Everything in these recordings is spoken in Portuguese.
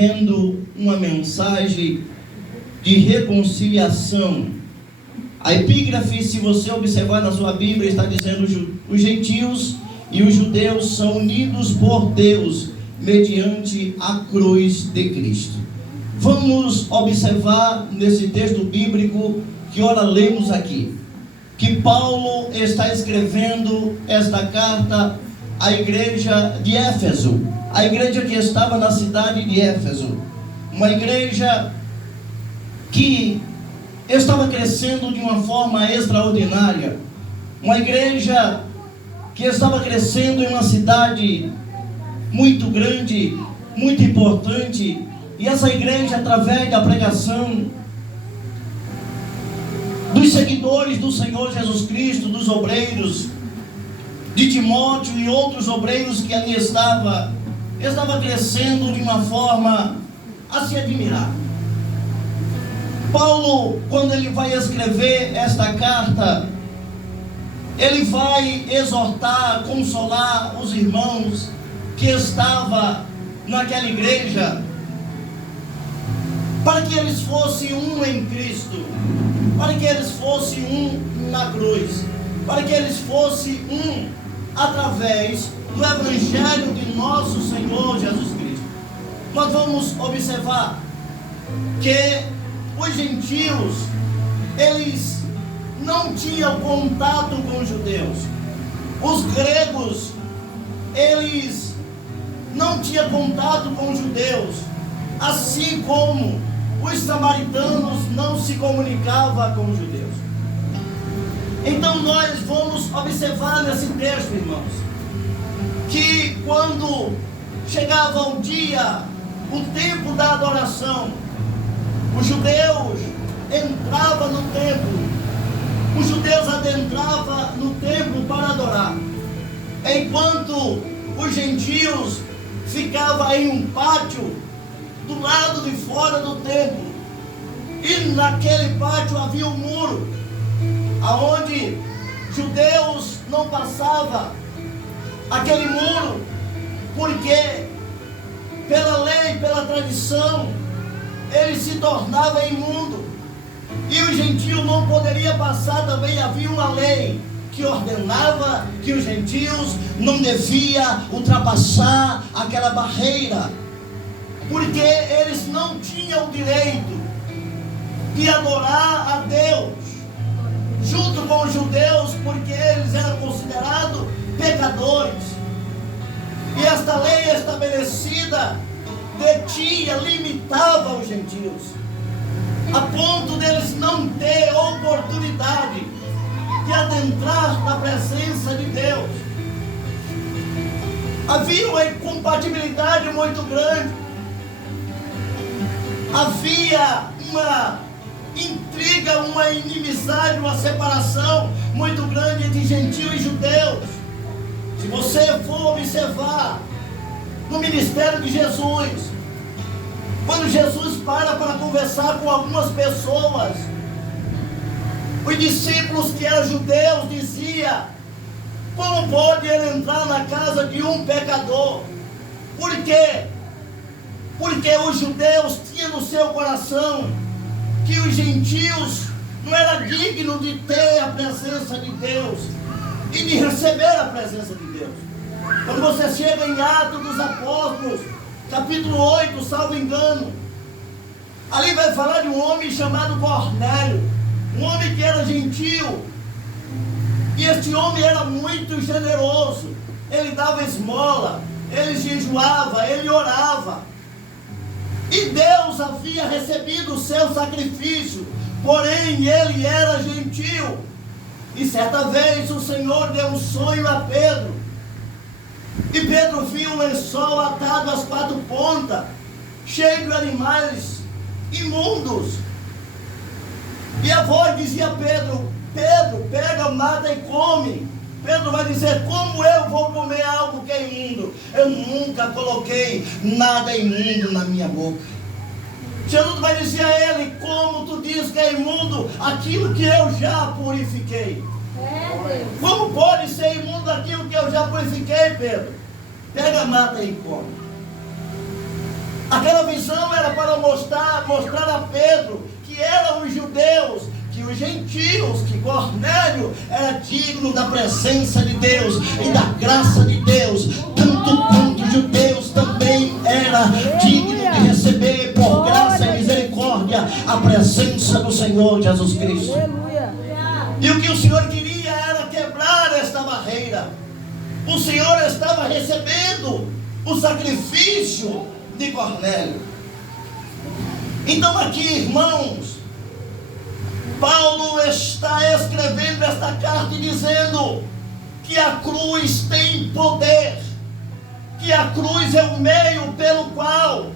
trazendo uma mensagem de reconciliação. A epígrafe, se você observar na sua Bíblia, está dizendo: os gentios e os judeus são unidos por Deus mediante a cruz de Cristo. Vamos observar nesse texto bíblico que ora lemos aqui, que Paulo está escrevendo esta carta à igreja de Éfeso, a igreja que estava na cidade de Éfeso, uma igreja que estava crescendo de uma forma extraordinária, uma igreja que estava crescendo em uma cidade muito grande, muito importante. E essa igreja, através da pregação dos seguidores do Senhor Jesus Cristo, dos obreiros, de Timóteo e outros obreiros que ali estava crescendo de uma forma a se admirar. Paulo, quando ele vai escrever esta carta, ele vai exortar, consolar os irmãos que estavam naquela igreja, para que eles fossem um em Cristo, para que eles fossem um na cruz, para que eles fossem um através do Evangelho de nosso Senhor Jesus Cristo. Nós vamos observar que os gentios, eles não tinham contato com os judeus. Os gregos, eles não tinham contato com os judeus, assim como os samaritanos não se comunicavam com os judeus. Então nós vamos observar nesse texto, irmãos, que quando chegava o dia, o tempo da adoração, os judeus entravam no templo, os judeus adentravam no templo para adorar, enquanto os gentios ficavam em um pátio do lado de fora do templo. E naquele pátio havia um muro, aonde judeus não passavam aquele muro, porque pela lei, pela tradição, ele se tornava imundo, e o gentio não poderia passar também. Havia uma lei que ordenava que os gentios não deviam ultrapassar aquela barreira, porque eles não tinham o direito de adorar a Deus junto com os judeus, porque eles eram considerados pecadores. E esta lei estabelecida detinha, limitava os gentios, a ponto deles não ter oportunidade de adentrar na presença de Deus. Havia uma incompatibilidade muito grande, havia uma intriga, uma inimizade, uma separação muito grande entre gentios e judeus. Se você for observar no ministério de Jesus, quando Jesus para conversar com algumas pessoas, os discípulos que eram judeus diziam: como pode ele entrar na casa de um pecador? Por quê? Porque os judeus tinham no seu coração que os gentios não eram dignos de ter a presença de Deus e de receber a presença de Deus. Quando você chega em Atos dos Apóstolos, capítulo 8, salvo engano, ali vai falar de um homem chamado Cornélio, um homem que era gentio, e este homem era muito generoso. Ele dava esmola, ele jejuava, ele orava, e Deus havia recebido o seu sacrifício, porém ele era gentio. E certa vez o Senhor deu um sonho a Pedro, e Pedro viu um lençol atado às quatro pontas, cheio de animais imundos, e a voz dizia a Pedro: Pedro, pega, mata e come. Pedro vai dizer: como eu vou comer algo que é imundo? Eu nunca coloquei nada imundo na minha boca. Jesus vai dizer a ele: como tu diz que é imundo aquilo que eu já purifiquei? Como pode ser imundo aquilo que eu já purifiquei, Pedro? Pega, mata e come. Aquela visão era para mostrar a Pedro que eram os judeus, que os gentios, que Cornélio era digno da presença de Deus e da graça de Deus, tanto quanto os judeus também era digno de receber por graça e misericórdia a presença do Senhor Jesus Cristo. E o que o Senhor queria era quebrar esta barreira. O Senhor estava recebendo o sacrifício de Cornélio. Então aqui, irmãos, Paulo está escrevendo esta carta e dizendo que a cruz tem poder, que a cruz é o meio pelo qual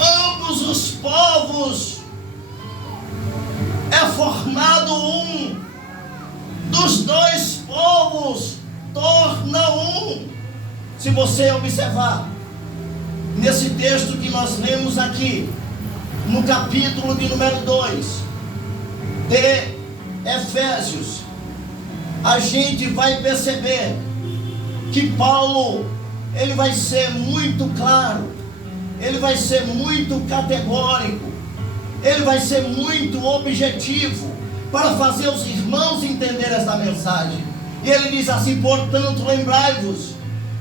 ambos os povos é formado um, dos dois povos torna um. Se você observar nesse texto que nós lemos aqui, no capítulo de número 2 de Efésios, a gente vai perceber que Paulo, ele vai ser muito claro, ele vai ser muito categórico, ele vai ser muito objetivo para fazer os irmãos entender esta mensagem. E ele diz assim: portanto, lembrai-vos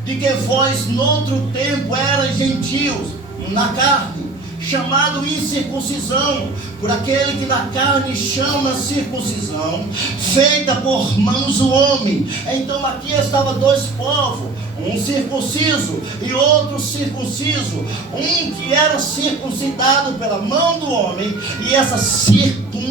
de que vós noutro tempo eras gentios na carne, chamado incircuncisão, por aquele que na carne chama circuncisão, feita por mãos do homem. Então aqui estava dois povos, um circunciso e outro circunciso, um que era circuncidado pela mão do homem, e essa circuncisão